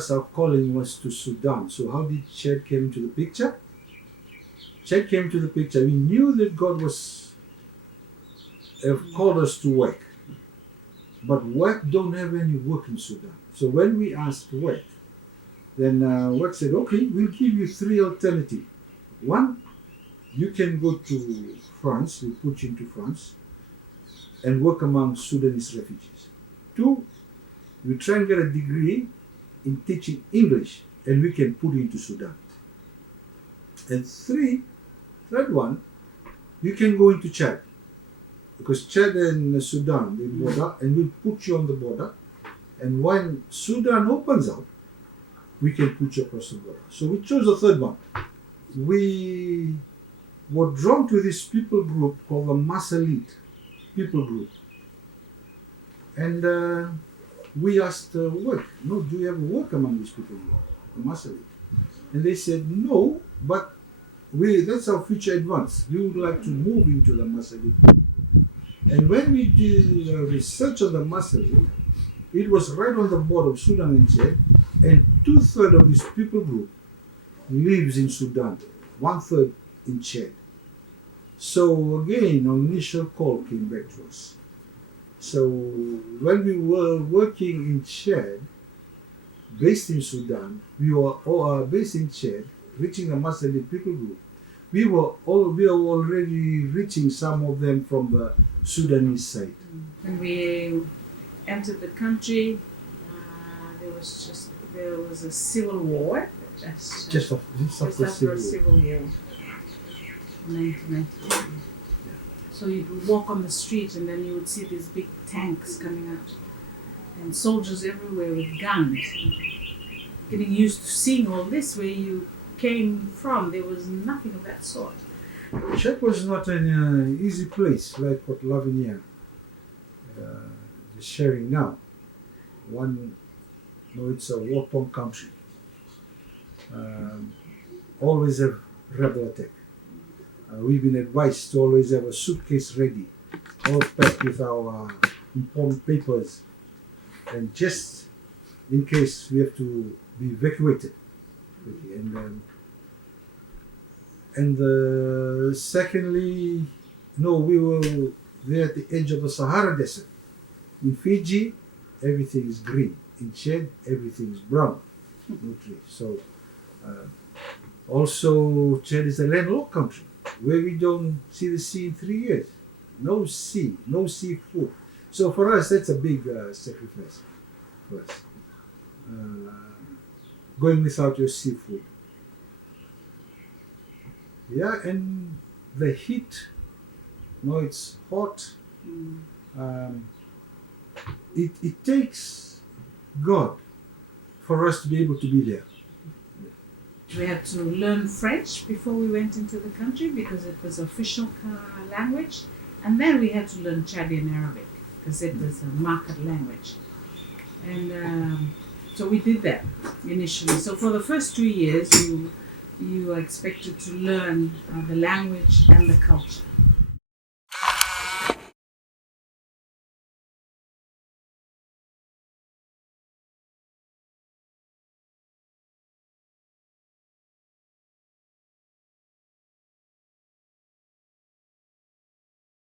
us our calling was to Sudan. So how did Chad came into the picture? Chad came to the picture. We knew that God was called us to WEC. But WEC don't have any work in Sudan. So when we asked WEC, then WEC said, okay, we'll give you 3 alternatives. 1, you can go to France, we'll put you into France, and work among Sudanese refugees. 2, you try and get a degree in teaching English, and we can put you into Sudan. And third one, you can go into Chad, because Chad and Sudan, they border, and we'll put you on the border. And when Sudan opens up, we can put you across the border. So we chose the third one. We were drawn to this people group called the Masalit people group. And we asked work. No, do you have work among these people group, the Masalit? And they said, no, but that's our future advance. We would like to move into the Masalit. And when we did research on the Masalit, it was right on the border of Sudan and Chad, and 2/3 of this people group lives in Sudan, 1/3 in Chad. So again, our initial call came back to us. So when we were working in Chad, based in Sudan, we were based in Chad, reaching the Masalit people group. We were already reaching some of them from the Sudanese side. When we entered the country, there was a civil war. Just after a civil war. 1992. So you would walk on the street and then you would see these big tanks coming out and soldiers everywhere with guns. Getting used to seeing all this where you came from, there was nothing of that sort. Chad was not an easy place like what Lavinia is sharing now. It's a war-torn country. Always have rebel attack. We've been advised to always have a suitcase ready, all packed with our important papers, and just in case we have to be evacuated. And secondly, we were there at the edge of the Sahara Desert. In Fiji, everything is green. In Chad, everything is brown. No trees. So also, Chad is a landlocked country where we don't see the sea in 3 years. No sea, no seafood. So for us, that's a big sacrifice for us. Going without your seafood. Yeah, and the heat, it's hot. It takes God for us to be able to be there. We had to learn French before we went into the country because it was official language. And then we had to learn Chadian Arabic because it was a market language. And so we did that initially. So for the first 2 years, you are expected to learn the language and the culture.